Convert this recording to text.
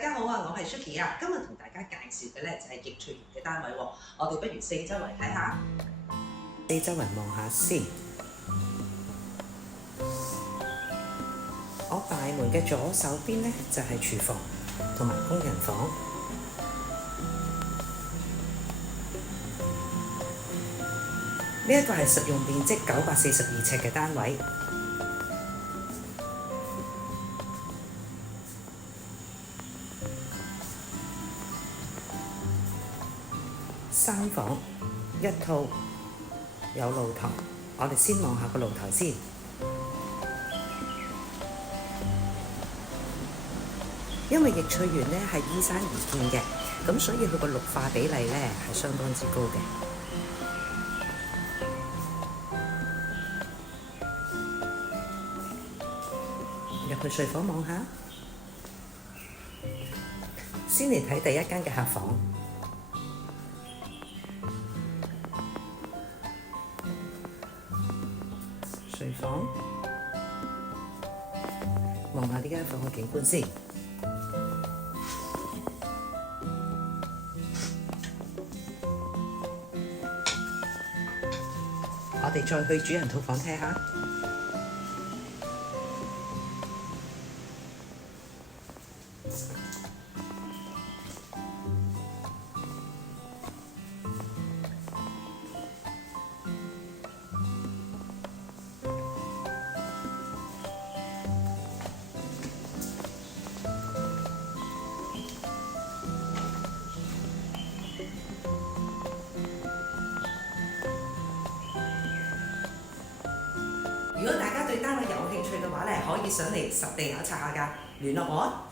大家好啊，我係 Suki 啊，今日同大家介紹嘅咧就係易翠園嘅單位喎。我哋不如四周圍睇下，四周圍望下先。我大門嘅左手邊咧就係廚房同埋工人房。呢一個係實用面積942尺嘅單位。三房一套，有露台。我哋先望下個露台先。因為易翠園呢係依山而建嘅，咁所以佢個綠化比例呢係相當之高嘅。入去睡房望下，先嚟睇第一間嘅客房。睡房，望下呢間房嘅景觀先。我哋再去主人套房睇下。如果大家對單位有興趣嘅話咧，可以上嚟實地考察下㗎，聯絡我啊！